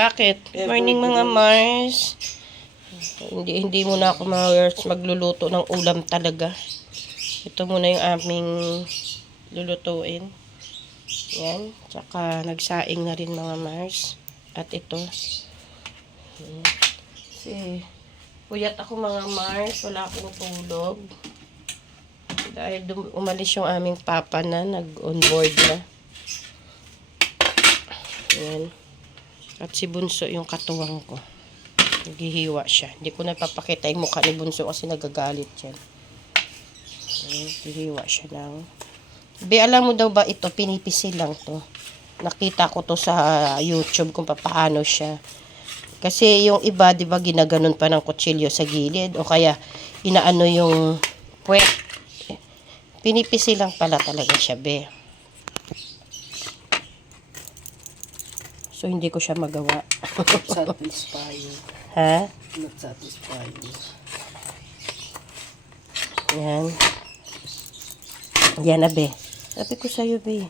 Bakit? Good morning mga Mars. Hindi muna ako mga Mars magluluto ng ulam talaga. Ito muna yung aming lulutuin. Yan. Tsaka nagsaing na rin mga Mars. At ito. Kasi puyat ako mga Mars. Wala akong tulog. Dahil umalis yung aming papa na. Nag-on-board na. Yan. At si Bunso yung katuwang ko. Naghihiwa siya. Hindi ko napapakita yung mukha ni Bunso kasi nagagalit yan. Naghihiwa siya lang. Be, alam mo daw ba ito? Pinipisil lang to. Nakita ko to sa YouTube kung paano siya. Kasi yung iba, di ba, ginaganon pa ng kutsilyo sa gilid o kaya inaano yung puwet. Pinipisil lang pala talaga siya, be. So, hindi ko siya magawa. Satisfying. Ha? Not satisfying. Yan. Yan na, be. Sabi ko sa'yo, be.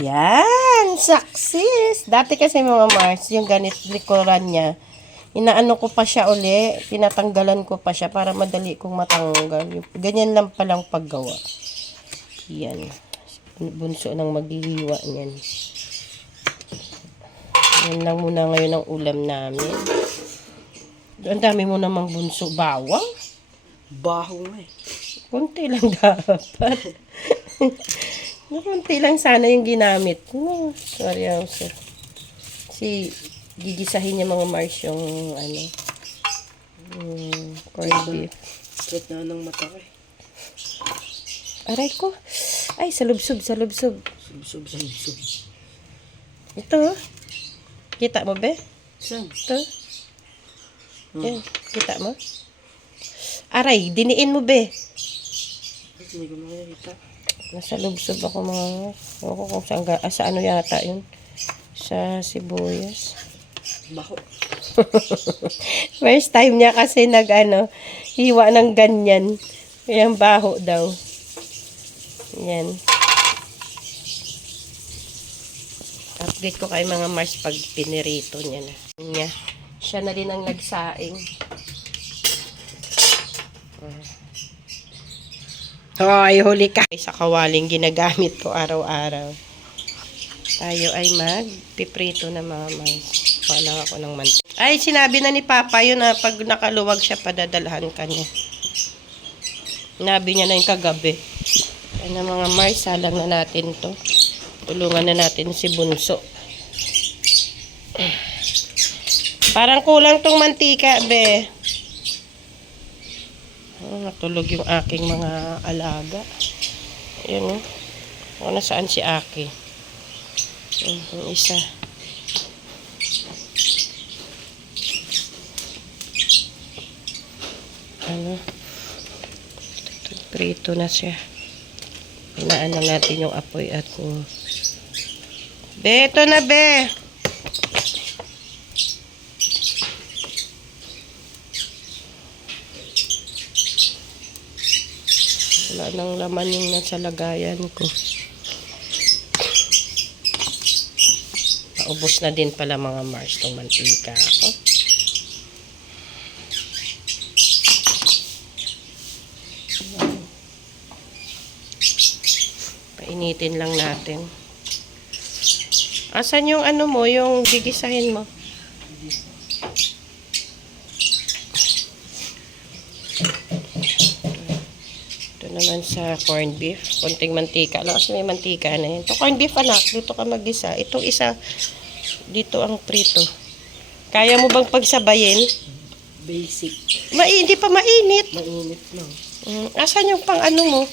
Yan! Success! Dati kasi mga Mars, yung ganit likuran niya, inaano ko pa siya uli, tinatanggalan ko pa siya para madali kong matanggal. Ganyan lang palang paggawa. Yan. Bunso nang maghihiwa niyan. Yan lang muna ngayon ang ulam namin. Ang dami mo namang Bunso. Bawang? Baho nga eh. Kunti lang dapat. Kunti lang sana yung ginamit. No, sorry sir. Si gigisahin niya mga Mars yung ano. Corned beef. Sakit na ng mata ko eh. Aray ko. Ay, salubsob. Subsob. Ito. Kita mo, be? Saan? Ito. Yan. Kita mo? Aray, diniin mo, be. Hindi ko makikita. Nasa lubsob ako mga... Ako kung saan... sa ano yata yun? Sa sibuyas. Baho. First time niya kasi hiwa ng ganyan. Yung baho daw. Yan. Update ko kay mga Mars pag pinirito niya na. Siya na rin ang nagsaing. Hoy, huli ka. Sa kawaling ginagamit ko araw-araw. Tayo ay magpiprito na mga Mars. Wala ako ng mantika. Ay, sinabi na ni Papa yun na pag nakaluwag siya, padadalhan ka niya. Sinabi niya na yung kagabi. Kaya na mga Mars, salang na natin to. Tulungan na natin si Bunso. Parang kulang tong mantika, be. Natulog yung aking mga alaga. Ayan, o. Nasaan si Aki? Yung isa. Prito na siya. Hinaan lang natin yung apoy at be, ito na, be. Wala nang laman yung nasa lagayan ko. Naubos na din pala mga Mars tong mantika ako. Painitin lang natin. Asan yung ano mo, yung gigisahin mo? Ito naman sa corned beef. Konting mantika lang kasi may mantika na yun. Ito corned beef, anak. Dito ka mag-isa. Itong isa, dito ang prito. Kaya mo bang pagsabayin? Basic. Hindi pa mainit. Mainit lang. Asan yung pang ano mo?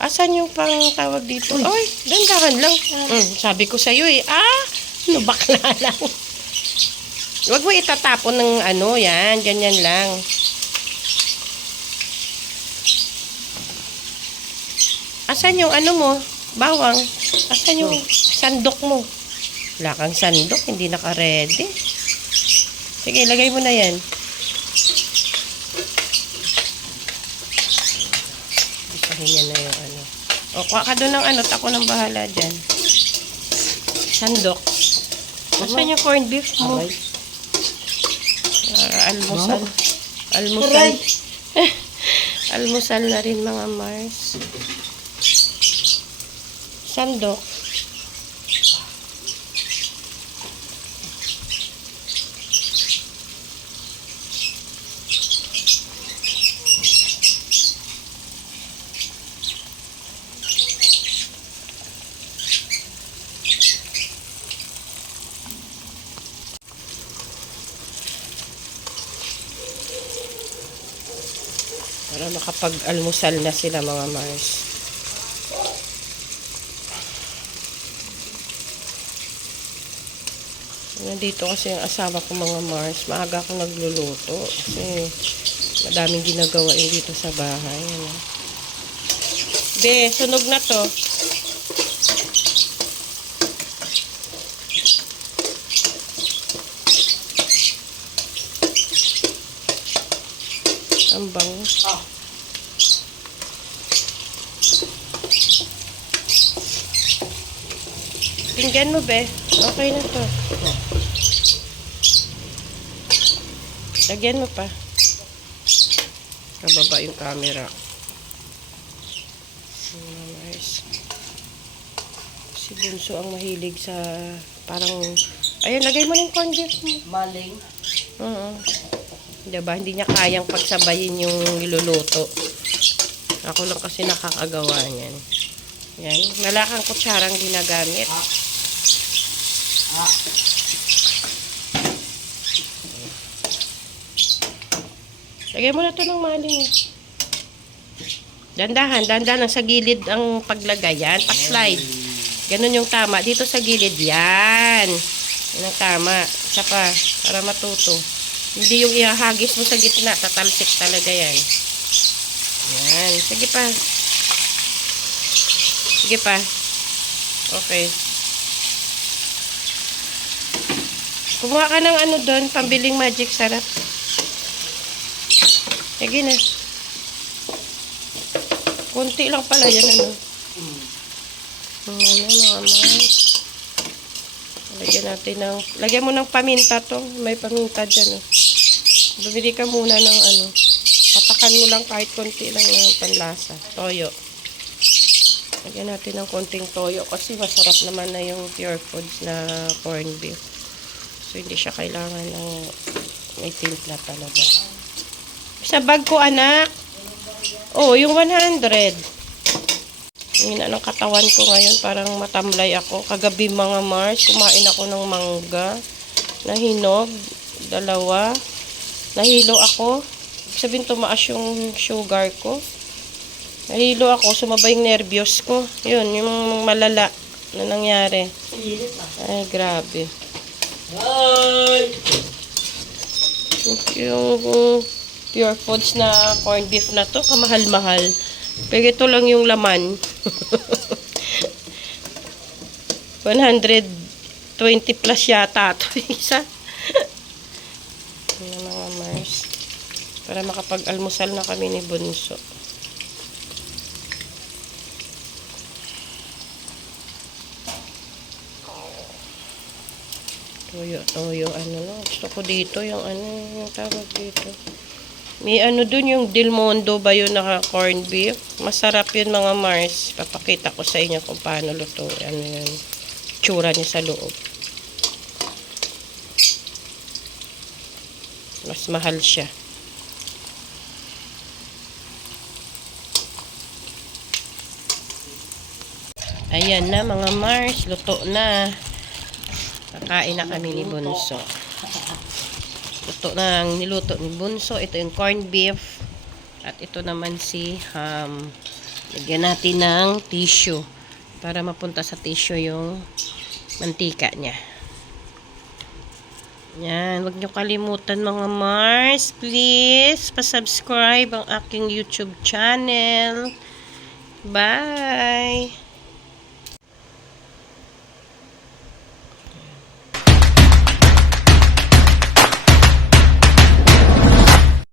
Asan yung pang tawag dito? Oy, dandahan lang. Sabi ko sa'yo eh. Ano bakla lang. Huwag mo itatapon ng ano, yan. Ganyan lang. Asan yung ano mo? Bawang. Asan yung sandok mo? Wala kang sandok. Hindi naka-ready. Sige, lagay mo na yan. Isahin niya na yung ano. O, kuha ka doon ng ano. Ako nang bahala dyan. Sandok. Nasaan yung corned beef mo? Aray. Almusal. Almusal. Almusal na rin mga Mars. Sandok. Para makapag-almusal na sila mga Mars. Nandito kasi yung asawa ko mga Mars. Maaga ako nagluluto. Kasi madaming ginagawa yung dito sa bahay. Ano. Be, sunog na to. Ang bango. Pinggan mo, be. Okay na to. Lagyan mo pa. Kababa yung camera. Nice. Si Bunso ang mahilig sa parang... Ayun, lagay mo na yung corned beef mo. Maling. Oo. Diba? Hindi niya kayang pagsabayin yung niluluto. Ako lang kasi nakakagawa niyan. Yan. Wala kang kutsarang ginagamit. Lagyan mo na ito ng maling. Dandahan. Dandahan lang sa gilid ang paglagay. Yan. Pa-slide. Ganun yung tama. Dito sa gilid. Yan. Yan ang tama. Isa pa. Para matuto. Hindi yung ihahagis mo sa gitna. Tatalsik talaga yan. Yan. Sige pa. Sige pa. Okay. Kumuha ka ng ano doon. Pambiling magic sarap. Sige na. Kunti lang pala yan ano. Ano mga Mars. Lagyan natin ng... Lagyan mo ng paminta to. May paminta dyan oh. Bumili ka muna ng ano. Patakan mo lang kahit konti lang ng panlasa. Toyo. Lagyan natin ng konting toyo kasi masarap naman na yung Pure Foods na corned beef. So hindi siya kailangan ng may timpla talaga. Sa bag ko anak. Oh, yung 100. Hina ng katawan ko ngayon, parang matamlay ako. Kagabi mga Mars, kumain ako ng mangga na hinog, 2. Nahilo ako. Sabihin tumaas yung sugar ko. Nahilo ako, sumabay yung nervyos ko. Yun, yung malala na nangyari. Ay, grabe. Yung Pure Foods na corned beef na to, kamahal-mahal. Pero ito lang yung laman. 120 plus yata ito isa. Yung mga Mars. Para makapag-almusal na kami ni Bunso. Toyo, ano no. Gusto ko dito yung ano, yung tawag dito. May ano dun yung Del Mondo ba yun naka corned beef? Masarap yun mga Mars. Papakita ko sa inyo kung paano luto. Ano yun. Tsura niya sa loob. Mas mahal siya. Ayan na mga Mars. Luto na. Kakain na kami ni Bunso. Luto na ang niluto ni Bunso. Ito yung corned beef. At ito naman si ham. Lagyan natin ng tissue. Para mapunta sa tissue yung mantika niya. Yan. Huwag nyo kalimutan mga Mars. Please, pa-subscribe ang aking YouTube channel. Bye!